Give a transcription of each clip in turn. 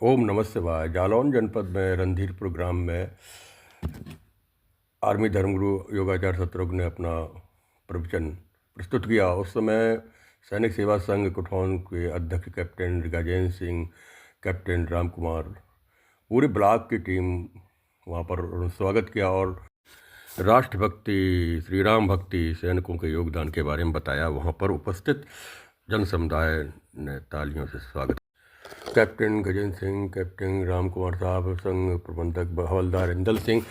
ओम नमः शिवाय। जालौन जनपद में रणधीरपुर ग्राम में आर्मी धर्मगुरु योगाचार्य शत्रुघ्न ने अपना प्रवचन प्रस्तुत किया। उस समय सैनिक सेवा संघ कुठौन के अध्यक्ष कैप्टन गजेंद्र सिंह, कैप्टन राम कुमार, पूरे ब्लॉक की टीम वहाँ पर स्वागत किया और राष्ट्रभक्ति, श्री राम भक्ति, सैनिकों के योगदान के बारे में बताया। वहाँ पर उपस्थित जन समुदाय ने तालियों से स्वागत। कैप्टन गजेंद्र सिंह, कैप्टन राम कुमार साहब, संघ प्रबंधक हवलदार इंदल सिंह,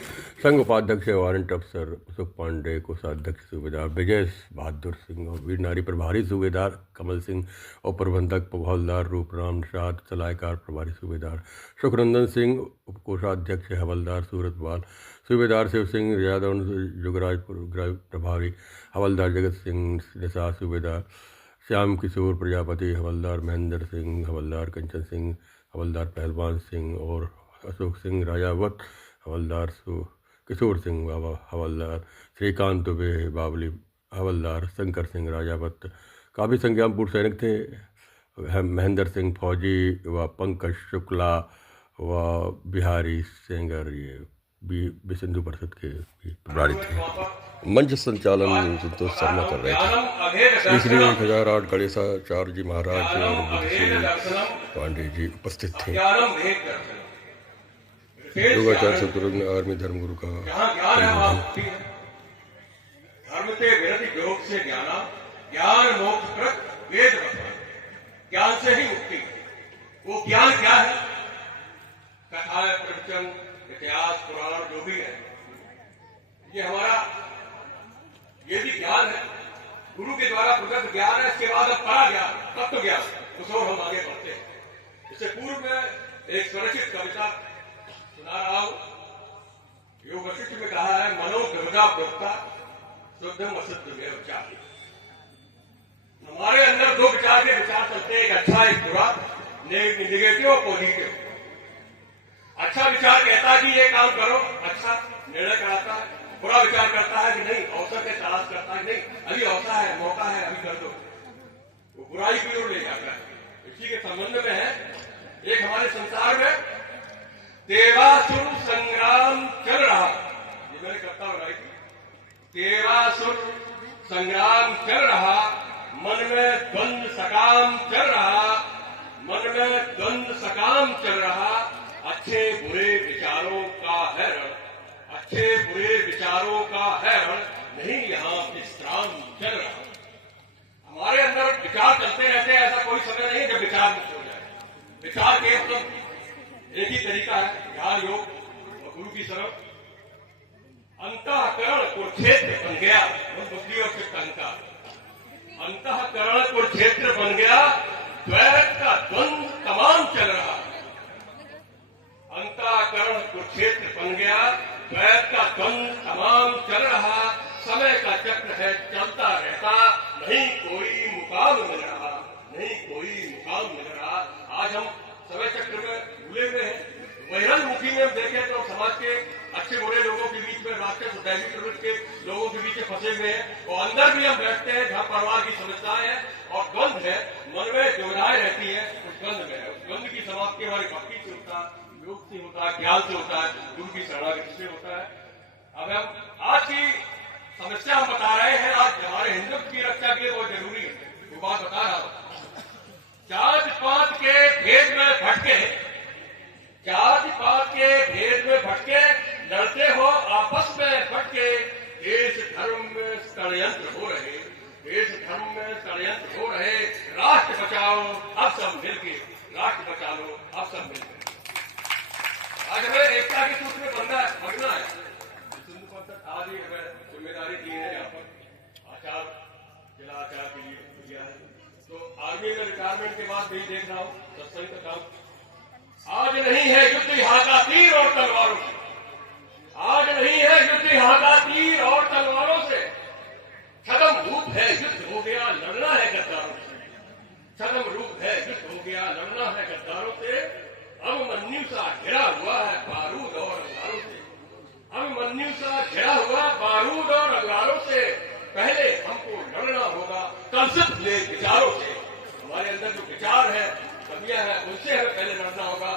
संघ उपाध्यक्ष वारंट अफसर अशोक पांडे, कोषाध्यक्ष सूबेदार विजय बहादुर सिंह और वीर नारी प्रभारी सूबेदार कमल सिंह और प्रबंधक हवलदार रूपराम निषाद, सलाहकार प्रभारी सूबेदार सुखनंदन सिंह, उप कोषाध्यक्ष हवलदार सूरतपाल, सूबेदार शिव सिंह यादव, जुगराजपुर प्रभारी हवलदार जगत सिंह निषाद, सूबेदार श्याम किशोर प्रजापति, हवलदार महेंद्र सिंह, हवलदार कंचन सिंह, हवलदार पहलवान सिंह और अशोक सिंह राजावत, हवलदार किशोर सिंह बाबा, हवलदार श्रीकांत दुबे बावली, हवलदार शंकर सिंह राजावत। काफ़ी संख्या में पूर्व सैनिक थे। महेंद्र सिंह फौजी व पंकज शुक्ला व बिहारी सेंगर ये भी सिंधु परिषद के प्रभारी थे। मंच संचालन संतोष शर्मा कर रहे थे। इसलिए 1008 गणेशाचार्य जी महाराज और बुद्धि पांडे जी उपस्थित थे। योगाचार्य शत्रुघ्न आर्मी धर्मगुरु का धर्म से विरति योग से ज्ञान मोक्ष कृत वेद ज्ञान से ही मुक्ति। वो ज्ञान क्या है? कथा, प्रवचन, इतिहास, पुराण जो भी है, ये हमारा ये भी ज्ञान है, गुरु के द्वारा प्रदत्त ज्ञान है। इसके बाद अब परा ज्ञान, तत्व ज्ञान, उस ओर हम आगे बढ़ते हैं। इससे पूर्व में एक स्वरचित कविता सुना रहा हूं। योग वशिष्ठ में कहा है, मनो दुर्गा प्रोक्ता शुद्धम अशुद्ध में विचार। हमारे अंदर दो विचार के विचार चलते हैं, एक अच्छा एक बुरा, निगेटिव और पॉजिटिव। अच्छा विचार कहता है कि ये काम करो, अच्छा निर्णय कराता है। बुरा विचार करता है कि नहीं, अवसर के तलाश करता है, नहीं अभी अवसर है, मौका है, अभी कर दो। वो बुराई की ओर ले जाता है। इसी के संबंध में है एक हमारे संसार में देवासुर संग्राम चल रहा। ये मैंने कविता बनाई थी। देवासुर संग्राम चल रहा, मन में द्वंद्व सकाम चल रहा, मन में द्वंद्व सकाम चल रहा। अच्छे बुरे विचारों का है रण, अच्छे बुरे विचारों का है रण, नहीं यहां विश्राम चल रहा। हमारे अंदर विचार चलते रहते हैं, ऐसा कोई समय नहीं जब विचार मुक्त हो जाए। विचार के मतलब एक ही तरीका है, ध्यान योग और गुरु की शरण। अंतःकरण कुरुक्षेत्र बन गया, बुद्धि और चित्त अहंकार। अंतःकरण कुरुक्षेत्र बन गया, द्वैत का द्वंद्व तमाम चल रहा। अंतःकरण कुरुक्षेत्र बन गया, द्वैत का द्वंद्व तमाम चल रहा। समय का चक्र है चलता रहता, नहीं कोई मुकाम मिल रहा, नहीं कोई मुकाम मिल रहा। आज हम समय चक्र में भूले हुए हैं। बहिरंगमुखी में हम देखें तो समाज के अच्छे बुरे लोगों के बीच में, राष्ट्रीय दैनिक प्रवृत्ति के लोगों के बीच फंसे हुए हैं। और अंदर भी हम बैठते हैं, घर परिवार की समस्याएं हैं और द्वंद्व है, मन में दुविधाएं रहती है। उस द्वंद्व में, उस द्वंद्व की समाप्ति हमारी भक्ति से होता है, योग से होता है, ज्ञान से होता है, गुरु की शरणागति से होता है। अब हम आज की समस्या हम बता रहे हैं। आज हमारे हिंदुत्व की रक्षा के लिए बहुत जरूरी है, वो बात बता रहा हूं। जात पात के भेद में भटके, जात पात के भेद में भटके, लड़ते हो आपस में भटके। देश धर्म में षड्यंत्र हो रहे, देश धर्म में षड्यंत्र हो रहे। राष्ट्र बचाओ अब सब मिलके, राष्ट्र बचा लो अब सब मिलकर। आज हमें एकता के सूत्र में बनना है। सिंधु परिषद आज ही हमें जिम्मेदारी दी है, यहाँ पर आचार जिला आचार के लिए दिया है। तो आर्मी में रिटायरमेंट के बाद भी देख रहा हूँ सत्संग का काम। आज नहीं है युद्ध यहाँ का तीर और तलवारों से, आज नहीं है युद्ध यहाँ का तीर और तलवारों से। छद्म रूप है, युद्ध हो गया, लड़ना है गद्दारों से। छद्म रूप है, युद्ध हो गया, लड़ना है गद्दारों से। अभिमन्यु सा घिरा हुआ है बारूद और अंगारों से, अभिमन्यु सा घिरा हुआ बारूद और अंगारों से। पहले हमको लड़ना होगा कलसित विचारों से। हमारे अंदर जो विचार है, कमियां हैं, उनसे हमें पहले लड़ना होगा।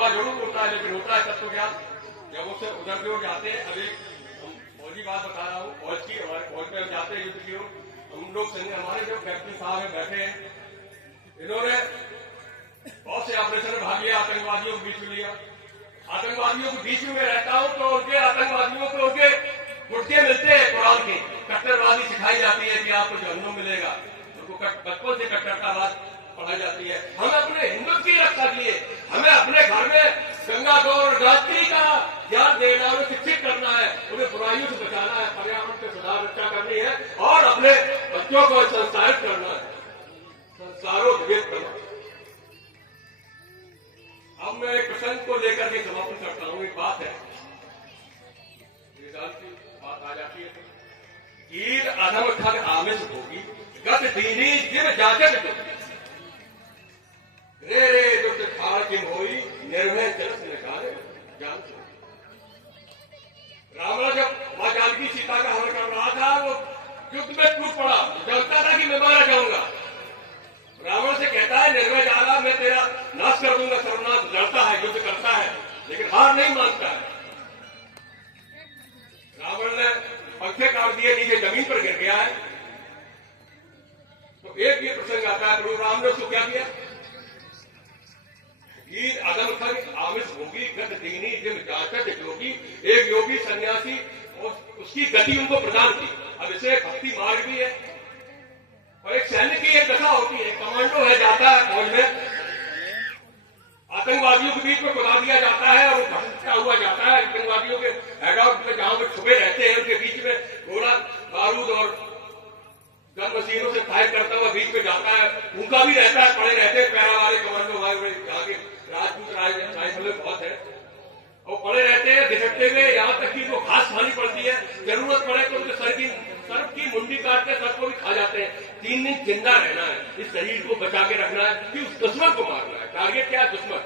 कड़वा जरूर होता है, लेकिन होता है तत्व ज्ञान। जब उससे उधर की ओर जाते हैं, अभी हम फौज की बात बता रहा हूँ, फौज की, हमारे फौज में हम जाते हैं युद्ध की ओर, हम लोग हमारे जो कैप्टन साहब हैं बैठे हैं, इन्होंने बहुत से ऑपरेशन में भाग लिया, आतंकवादियों के बीच में लिया। आतंकवादियों के बीच में रहता हूं तो उनके आतंकवादियों को उनके गुटके मिलते हैं कुरान के, कट्टरवादी सिखाई जाती है कि आपको जहन्नुम मिलेगा, उनको बचपन से कट्टरतावाद पढ़ाई जाती है। हमें अपने हिंदुत्व की रक्षा के लिए हमें अपने घर में गंगा गौर गायत्री का ज्ञान देना, उन्हें शिक्षित करना है, उन्हें बुराइयों से बचाना है, पर्यावरण के सुधार रक्षा करनी है और अपने बच्चों को संस्कारित करना है, संस्कारों विवेक करना। अब मैं एक प्रसंग को लेकर के समापन करता हूं। एक बात है, की बात आ जाती है, कीर अधम ठग आमिष होगी, गत दीनी जिम जाचक रे रे दुख खाड़ किम होई, निर्भय चरस निकाले जान से। रावण जब मां जानकी सीता का हरण कर रहा था, वो युद्ध में टूट पड़ा, जानता था कि मैं मारा जाऊंगा। रावण से कहता है, निर्भय जाला, मैं तेरा नाश कर दूंगा। सर्वनाश लड़ता है, युद्ध करता है, लेकिन हार नहीं मानता है। रावण ने पंखे काट दिए, नीचे जमीन पर गिर गया है। तो एक ये प्रसंग आता है, प्रभु राम ने उसको क्या किया? ईद अदम खन आमिष होगी, गत दीनी जिम जाचक योगी। एक योगी सन्यासी और उसकी गति उनको प्रदान की। अब इसे भक्ति मार्ग भी है और एक सैनिक की एक दशा होती है। कमांडो है, जाता है फौज में, आतंकवादियों के बीच में खुदा दिया जाता है और वो भटकता हुआ जाता है। आतंकवादियों के हेडआउट में जहां वो छुपे रहते हैं, उनके बीच में गोला बारूद और गन मशीनों से फायर करता हुआ बीच में जाता है। उनका भी रहता है, पड़े रहते हैं पैरा वाले कमांडो भाई, जहाँ के राजपूत राइफल बहुत है, और पड़े रहते हैं घिसटते हुए, यहाँ तक कि वो घास खानी पड़ती है। जरूरत पड़े तो उनके सर की मुंडी काट के सर को भी खा जाते हैं। 3 दिन जिंदा रहना है, इस शरीर को बचा के रखना है कि उस दुश्मन को मारना है। टारगेट क्या है? दुश्मन।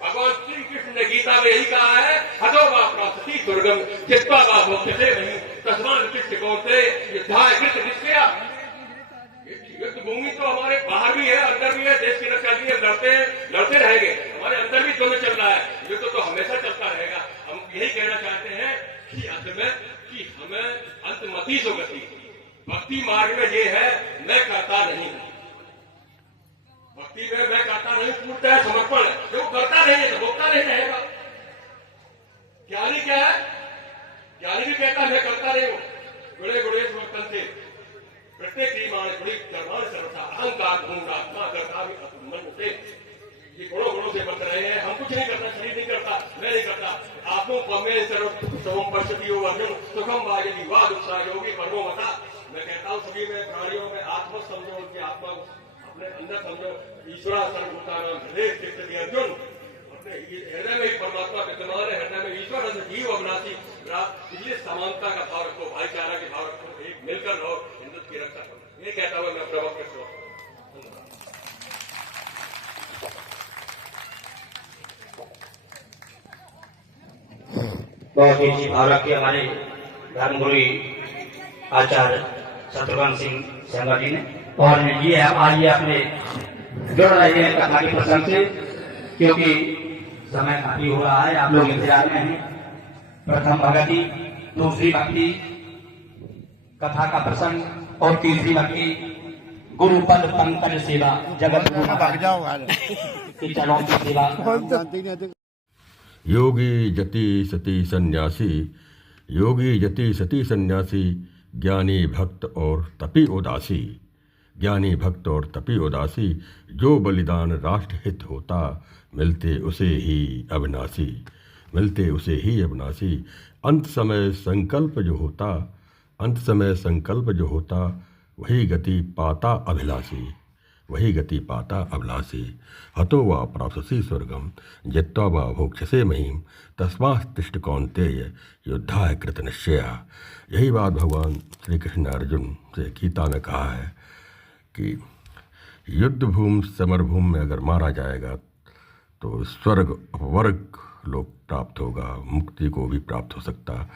भगवान श्री कृष्ण ने गीता में यही कहा है, हतो वा प्रासती दुर्गम चित्वा वा भोक्यते नहीं तस्मान कृष्ण कौते युद्धाय कृष्ण निश्चया। युद्ध भूमि तो हमारे बाहर भी है, अंदर भी है, देश की रक्षा के लिए लड़ते रहेंगे। हमारे अंदर भी द्वंद्व चल रहा है, युद्ध तो हमेशा चलता रहेगा। हम यही कहना चाहते हैं कि अंत में कि हमें अंतमति सो गति, भक्ति मार्ग में ये है, मैं करता नहीं, भक्ति में मैं करता नहीं, पूर्णतः है, समर्पण है। जो करता नहीं है तो भोगता नहीं रहेगा। ज्ञानी क्या है? ज्ञानी भी कहता मैं करता नहीं हूं, गुणे गुणेश वर्तन से प्रत्येक क्रियमाण गुणी कर्माण सर्वथा अहंकार भूंगा आत्मा करता भी मन से। ये गुणों से बच रहे हैं। हम कुछ नहीं करता, शरीर नहीं करता, मैं नहीं करता। आत्मो पमे सर्वम पश्यति हो अर्जुन सुखम वायति वा दुष्टा योगी परमो मता। मैं कहता हूँ सभी में प्राणियों में आत्मा समझो, उनकी आत्मा अपने अंदर समझो। ईश्वरा सर्वभूतानां हृदये स्थितिः अर्जुन, अपने हृदय में ही परमात्मा विद्यमान है, हृदय में ईश्वर है, जीव अविनाशी। इसलिए समानता का भाव रखो, भाईचारा के भाव रखो, एक मिलकर रहो, हिंदुत्व की रक्षा करो। ये कहता हुआ मैं अपना वक्त शुरू करता हूं। बहुत ही अच्छी भाव रखी हमारे धर्मगुरु आचार्य शत्रुघ्न सिंह शर्मा जी ने। और ये आज ये अपने जुड़ रहे हैं कथा के प्रसंग से, क्योंकि समय काफी हो रहा है, आप लोग इंतजार में हैं। प्रथम भक्ति, दूसरी भक्ति कथा का प्रसंग और तीसरी भक्ति गुरु पद पंकज सेवा जगत की चरणों की सेवा। योगी जति सती सन्यासी, योगी जति सती सन्यासी, ज्ञानी भक्त और तपी उदासी, ज्ञानी भक्त और तपी उदासी। जो बलिदान राष्ट्र हित होता, मिलते उसे ही अविनाशी, मिलते उसे ही अविनाशी। अंत समय संकल्प जो होता, अंत समय संकल्प जो होता, वही गति पाता अभिलाषी, वही गति पाता अभिलाषी। हतो वा प्राप्स्यसि स्वर्गम जित्वा वा भोक्ष्यसे महीम तस्मात्तिष्ठ कौन्तेय युद्धाय कृत निश्चया। यही बात भगवान श्री कृष्ण अर्जुन से गीता में कहा है कि युद्ध भूमि समरभूमि में अगर मारा जाएगा तो स्वर्ग वर्ग लोक प्राप्त होगा, मुक्ति को भी प्राप्त हो सकता,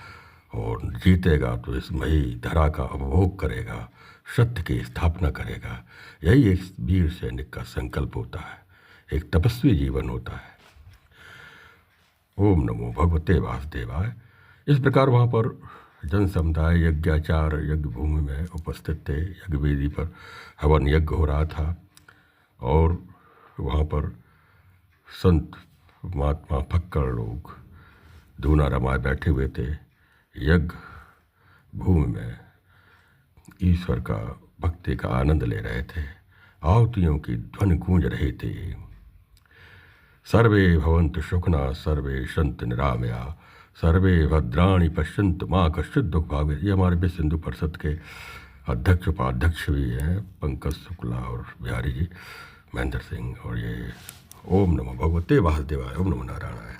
और जीतेगा तो इस मही धरा का उपभोग करेगा, सत्य की स्थापना करेगा। यही एक वीर सैनिक का संकल्प होता है, एक तपस्वी जीवन होता है। ओम नमो भगवते वासुदेवाय। इस प्रकार वहाँ पर जन समुदाय यज्ञाचार यज्ञ भूमि में उपस्थित थे। यज्ञ वेदी पर हवन यज्ञ हो रहा था और वहाँ पर संत महात्मा फक्कड़ लोग धूना रमाए बैठे हुए थे। यज्ञ भूमि में ईश्वर का भक्ति का आनंद ले रहे थे। आहुतियों की ध्वनि गूंज रही थी। सर्वे भवन्तु सुखिनः सर्वे सन्तु निरामया सर्वे भद्राणि पश्यन्तु मा कश्चित् दुःख भाग्। ये हमारे विश्व हिंदू परिषद के अध्यक्ष उपाध्यक्ष भी हैं, पंकज शुक्ला और बिहारी जी, महेंद्र सिंह। और ये ओम नमो भगवते वासुदेवाय, ओम नमो नारायणाय।